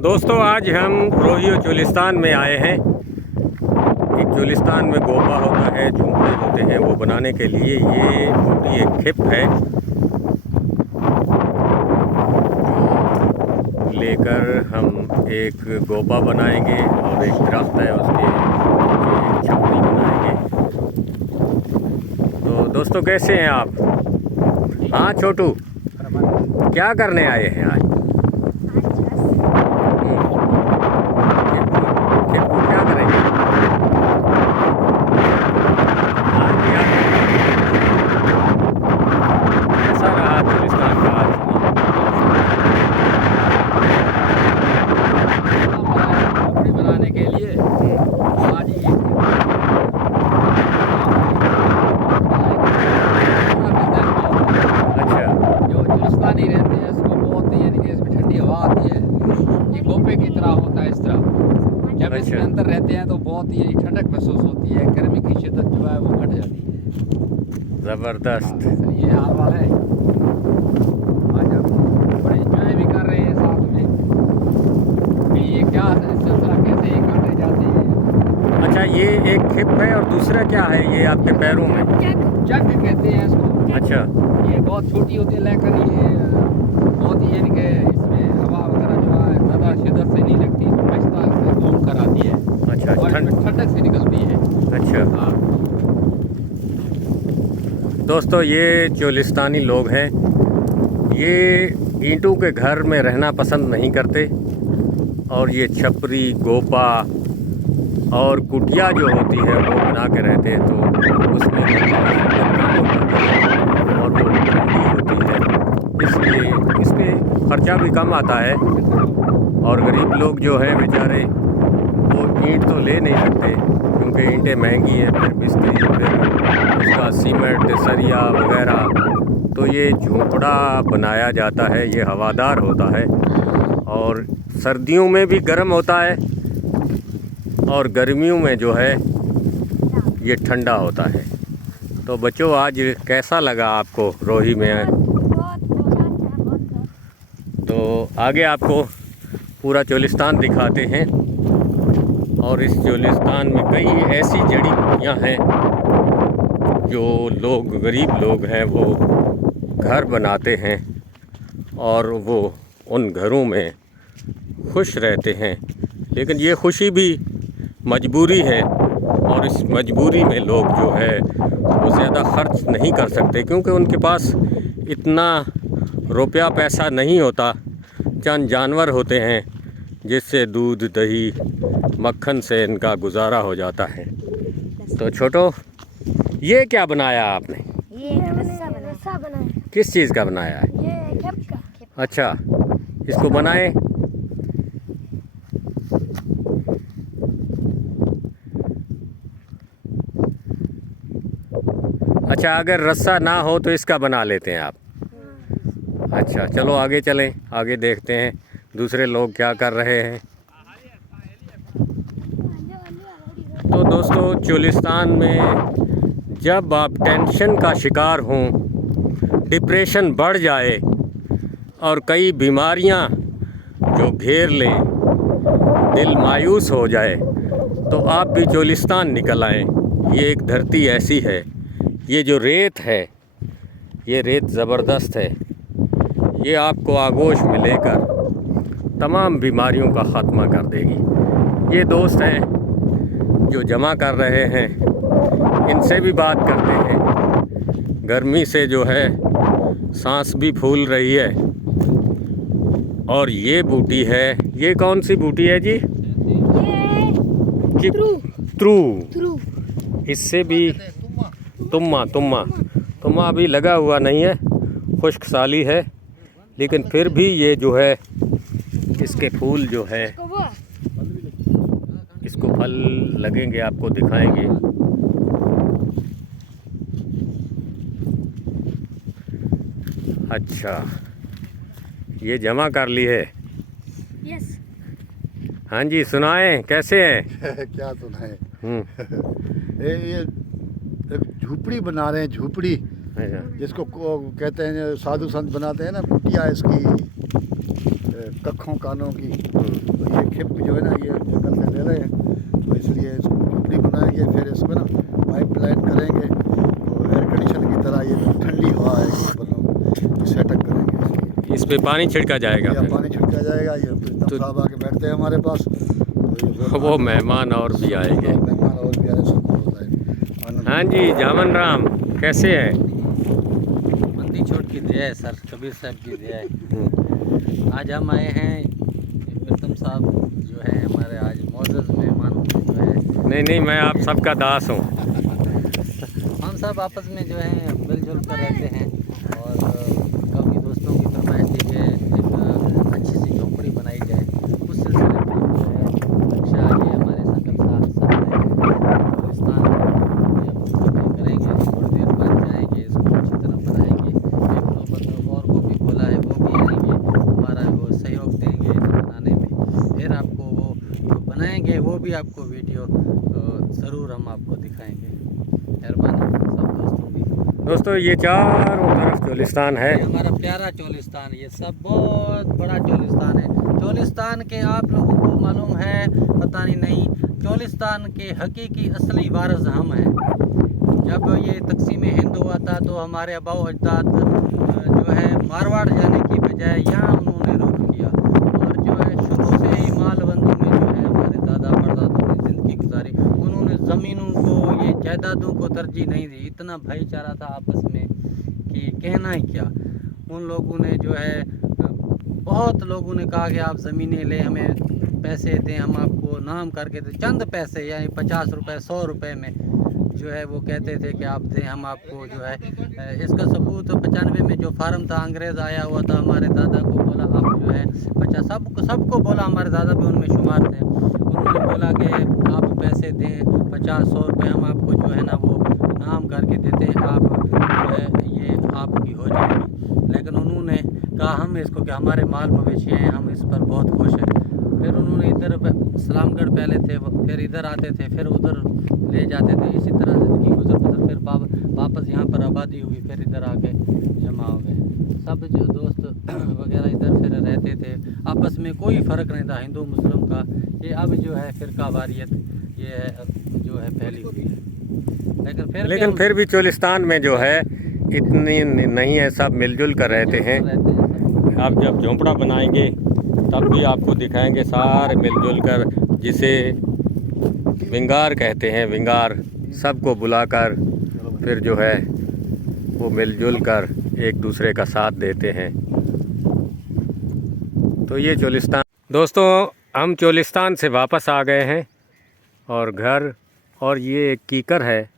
दोस्तों आज हम रोहियो चोलिस्तान में आए हैं। एक चोलिस्तान में गोपा होता है, झूमते होते हैं, वो बनाने के लिए ये बूटी एक खिप है जो लेकर हम एक गोपा बनाएंगे और एक दरख्त है उसके नीचे छपरी बनाएंगे। तो दोस्तों कैसे हैं आप? हाँ छोटू, क्या करने आए हैं आज? क्या करेंगे? कैसा रहा चोलिस्तान का आज? कपड़े बनाने के लिए आज ये अच्छा, जो चोलिस्तानी रहते हैं इसको बहुत यानी कि इसमें ठंडी हवा आती है। ये गोपे की तरह होता है इस तरह। जब इसके अच्छा। अंदर रहते हैं तो बहुत ही ठंडक महसूस होती है, गर्मी की शिद्दत जो है वो घट जाती है। ज़बरदस्त। ये हाल वाल है। आज हम बड़े इंजॉय भी कर रहे हैं साथ में कि ये क्या सिलसिला कैसे ये काटे जाते हैं। अच्छा, ये एक खिप है और दूसरा क्या है ये आपके पैरों में? जग कहते हैं इसको। अच्छा, ये बहुत छोटी होती है लेकिन ये बहुत ही यानी कि इसमें हवा वगैरह जो है ज़्यादा शिद्दत से नहीं लगती, आहिस्ता आहिस्ता घूम कर आती है अच्छा। और इसमें ठंडक से निकलती है। अच्छा हाँ, दोस्तों, ये चोलिस्तानी लोग हैं। ये ईंटों के घर में रहना पसंद नहीं करते और ये छपरी, गोपा और कुटिया जो होती है वो बना के रहते हैं। तो उसमें और वो ठंडी होती है, इसलिए इस पर खर्चा भी कम आता है। और गरीब लोग जो हैं बेचारे वो ईंट तो ले नहीं सकते क्योंकि ईंटें महंगी हैं, फिर मिस्त्री, फिर उसका सीमेंट, सरिया वगैरह। तो ये झोंपड़ा बनाया जाता है, ये हवादार होता है और सर्दियों में भी गर्म होता है और गर्मियों में जो है ये ठंडा होता है। तो बच्चों, आज कैसा लगा आपको रोही में? तो आगे आपको पूरा चोलिस्तान दिखाते हैं और इस चोलिस्तान में कई ऐसी जड़ी बूटियाँ हैं जो लोग, गरीब लोग हैं, वो घर बनाते हैं और वो उन घरों में खुश रहते हैं। लेकिन ये खुशी भी मजबूरी है और इस मजबूरी में लोग जो है वो ज़्यादा खर्च नहीं कर सकते क्योंकि उनके पास इतना रुपया पैसा नहीं होता। चंद जानवर होते हैं जिससे दूध, दही, मक्खन से इनका गुजारा हो जाता है। तो छोटो, ये क्या बनाया आपने? ये रस्सा बनाया। किस चीज़ का बनाया है? ये खेप का। अच्छा, इसको बनाए। अच्छा, अगर रस्सा ना हो तो इसका बना लेते हैं आप? अच्छा, चलो आगे चलें, आगे देखते हैं दूसरे लोग क्या कर रहे हैं। तो दोस्तों, चोलिस्तान में जब आप टेंशन का शिकार हों, डिप्रेशन बढ़ जाए और कई बीमारियां जो घेर लें, दिल मायूस हो जाए, तो आप भी चोलिस्तान निकल आएँ। ये एक धरती ऐसी है, ये जो रेत है, ये रेत ज़बरदस्त है। ये आपको आगोश में लेकर तमाम बीमारियों का ख़त्मा कर देगी। ये दोस्त हैं जो जमा कर रहे हैं, इनसे भी बात करते हैं। गर्मी से जो है सांस भी फूल रही है। और ये बूटी है, ये कौन सी बूटी है जी? ये त्रू। इससे भी तुम्मा अभी लगा हुआ नहीं है, खुश्क साली है, लेकिन फिर भी ये जो है इसके फूल जो है, इसको फल लगेंगे, आपको दिखाएंगे। अच्छा, ये जमा कर ली है। यस। हाँ जी, सुनाएं कैसे हैं? क्या सुनाए। ये एक झूपड़ी बना रहे हैं, झूपड़ी अच्छा। जिसको कहते हैं, साधु संत बनाते हैं ना, कुटिया इसकी कखों कानों की। तो ये खिप जो है ना ये जंगल से ले रहे हैं, तो इसलिए इसको झोपड़ी बनाएंगे, फिर इसको ना पाइपलाइन करेंगे, तो एयर कंडीशन की तरह ये ठंडी हवा आएगी, ऊपर लोग सेटअप करेंगे। इस पे पानी छिड़का जाएगा या फिर। पानी छिड़का जाएगा। ये तो साहब आके बैठते हैं हमारे पास, तो वो मेहमान और भी आएंगे। मेहमान और भी आए, सुकून होता है, आनंद। हाँ जी, जामन राम, कैसे हैं? बंदी छोट की दया है सर, कबीर साहब की दया है। आज हम आए हैं, प्रीतम साहब जो है हमारे आज मौजूद मेहमानों में जो है। नहीं, मैं आप सबका दास हूँ। हम सब आपस में जो है मिलजुल कर रहते हैं, और कभी दोस्तों की फरमाइश थी कि एक अच्छी सी झोंपड़ी बनाई जाए। उस सिलसिले में जो है अच्छा ये हमारे संगत साथ गुलिस्तान करेंगे, थोड़ी देर बाद जाएंगे, इसको अच्छी तरह बनाएंगे। एक दो बंदों और को भी बोला है, वो भी आएंगे, हमारा वो सहयोग देंगे इसे बनाने में। फिर आपको वो जो बनाएंगे वो भी आपको वीडियो ज़रूर हम आपको दिखाएंगे। मेहरबानी सब दोस्तों की। दोस्तों ये चारों तरफ चोलिस्तान है। ये हमारा प्यारा चोलिस्तान, ये सब बहुत बड़ा चोलिस्तान है। चोलिस्तान के आप लोगों को मालूम है, पता नहीं, चोलिस्तान के हकीकी असली वारिस हम हैं। जब ये तकसीम हिंद हुआ था तो हमारे आबाओ अजदाद जो है मारवाड़ जाने की बजाय यहाँ उन्होंने रुख किया, और जो है शुरू से ही मालबंदों में जो है हमारे दादा परदादों ने ज़िंदगी गुजारी। उन्होंने ज़मीनों को, ये जायदादों को तरजीह नहीं दी। इतना भाईचारा था आपस में कि कहना ही क्या। उन लोगों ने जो है बहुत लोगों ने कहा कि आप ज़मीनें लें, हमें पैसे दें, हम आपको नाम करके दें, चंद पैसे यानी 50 रुपए 100 रुपए में जो है वो कहते थे कि आप दें, हम आपको जो है। इसका सबूत 95 में जो फार्म था, अंग्रेज़ आया हुआ था, हमारे दादा को बोला आप जो है 50, सबको बोला, हमारे दादा भी उनमें शुमार थे। उन्होंने बोला कि आप पैसे दें 50-100 रुपये, हम आपको जो है ना वो नाम करके देते हैं, आप जो है ये आपकी हो जाएगी। लेकिन उन्होंने कहा हम इसको कि हमारे माल मवेशी हैं, हम इस पर बहुत खुश हैं। फिर उन्होंने इधर सलामगढ़ पहले थे, फिर इधर आते थे, फिर उधर ले जाते थे। इसी तरह ज़िंदगी गुजर फिर वापस यहाँ पर आबादी हुई, फिर इधर आके जमा हो गए। सब जो दोस्त वगैरह इधर फिर रहते थे, आपस में कोई फ़र्क नहीं था हिंदू मुस्लिम का। ये अब जो है फ़िरका वारियत ये है जो है फैली हुई है। लेकिन फिर भी चोलिस्तान में जो है इतनी नहीं है, सब मिलजुल कर रहते हैं। आप जब झोंपड़ा बनाएंगे तब भी आपको दिखाएंगे सारे मिलजुल कर, जिसे विंगार कहते हैं, विंगार सबको बुलाकर फिर जो है वो मिलजुल कर एक दूसरे का साथ देते हैं। तो ये चोलिस्तान। दोस्तों हम चोलिस्तान से वापस आ गए हैं और घर, और ये एक कीकर है,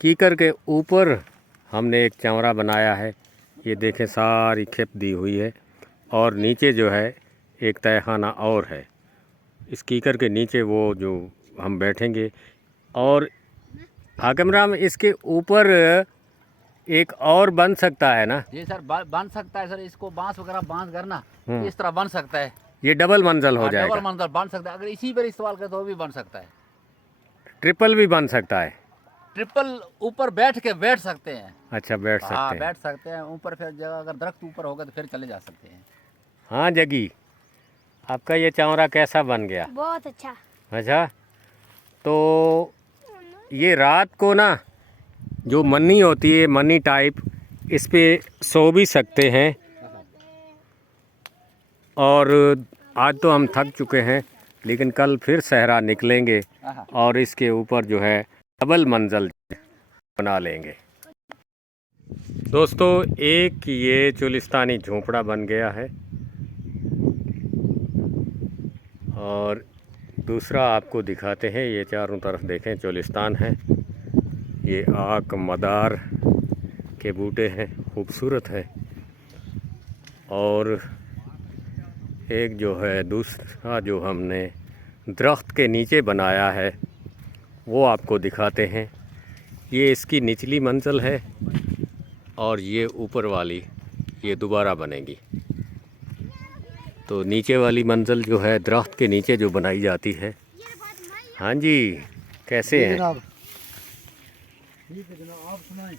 कीकर के ऊपर हमने एक चंवरा बनाया है। ये देखें सारी खिप दी हुई है, और नीचे जो है एक तहखाना और है। इस कीकर के नीचे वो जो हम बैठेंगे, और हाकिम राम इसके ऊपर एक और बन सकता है ना? जी सर, बन सकता है सर। इसको बांस वगैरह बांध कर ना इस तरह बन सकता है। ये डबल मंजिल हो जाएगा। डबल मंजिल बन सकता है, अगर इसी पर इस्तेमाल करें तो भी बन सकता है। ट्रिपल भी बन सकता है। ट्रिपल ऊपर बैठ सकते हैं। अच्छा, बैठ सकते हाँ, हैं। बैठ सकते हैं ऊपर। फिर जगह अगर दरख्त ऊपर होगा तो फिर चले जा सकते हैं। हाँ जगी, आपका ये चंवरा कैसा बन गया? बहुत अच्छा। अच्छा, तो ये रात को ना जो मन्नी होती है, मन्नी टाइप, इस पे सो भी सकते हैं। और आज तो हम थक चुके हैं, लेकिन कल फिर सहरा निकलेंगे और इसके ऊपर जो है डबल मंजिल बना लेंगे। दोस्तों एक ये चोलिस्तानी झोंपड़ा बन गया है, और दूसरा आपको दिखाते हैं। ये चारों तरफ देखें चोलिस्तान है। ये आक मदार के बूटे हैं, खूबसूरत है। और एक जो है दूसरा जो हमने दरख्त के नीचे बनाया है वो आपको दिखाते हैं। ये इसकी निचली मंजिल है, और ये ऊपर वाली ये दोबारा बनेगी। तो नीचे वाली मंजिल जो है दरख्त के नीचे जो बनाई जाती है। हाँ जी, कैसे हैं? जनाब ठीक है जनाब, आप सुनाएं।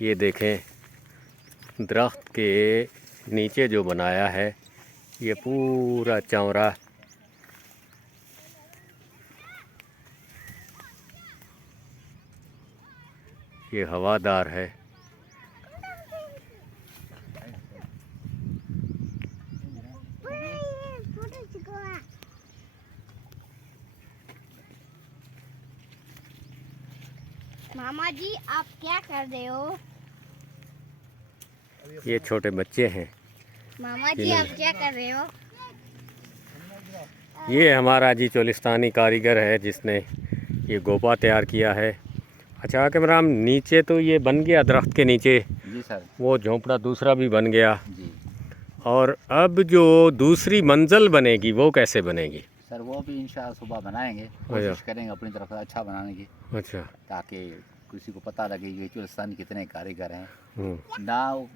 ये देखें दरख्त के नीचे जो बनाया है ये पूरा चौरा ये हवादार है। मामा जी आप क्या कर रहे हो? ये छोटे बच्चे हैं। मामा जी आप क्या कर रहे हो? ये हमारा जी चोलिस्तानी कारीगर है जिसने ये गोपा तैयार किया है। अच्छा कैमराम, नीचे तो ये बन गया दरख्त के नीचे, जी सर। वो झोंपड़ा दूसरा भी बन गया, जी और अब जो दूसरी मंजिल बनेगी वो कैसे बनेगी? सर, वो भी इंशाल्लाह सुबह बनाएंगे, कोशिश करेंगे अपनी तरफ से अच्छा बनाने की, अच्छा। ताकि किसी को पता लगे कि चोलिस्तान कितने कारीगर हैं। हम्म। ना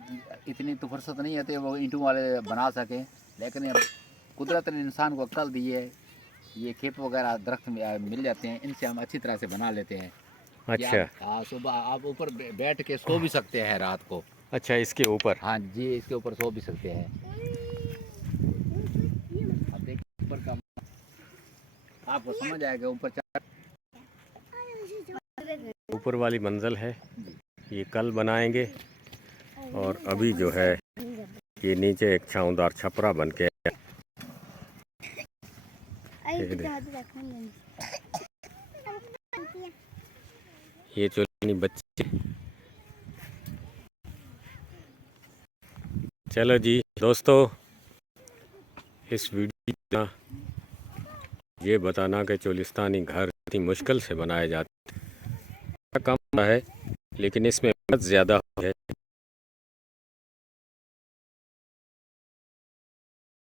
इतनी तो फुर्सत नहीं है वो ईंटों वाले बना सकें, लेकिन अब कुदरत ने इंसान को अक्ल दी है, ये खेप वगैरह दरख्त मिल जाते हैं, इनसे हम अच्छी तरह से बना लेते हैं। अच्छा। सुबह आप ऊपर बैठ के सो भी सकते हैं रात को। अच्छा, इसके ऊपर? हाँ जी, इसके ऊपर सो भी सकते हैं। अब देखिए ऊपर का आपको समझ आएगा। ऊपर वाली मंजिल है, ये कल बनाएंगे, और अभी जो है ये नीचे एक छाऊदार छपरा बन के ये चोलिस्तानी बच्चे। चलो जी दोस्तों, इस वीडियो में ये बताना कि चोलिस्तानी घर इतनी मुश्किल से बनाए जाते हैं, कम है लेकिन इसमें मेहनत ज़्यादा है।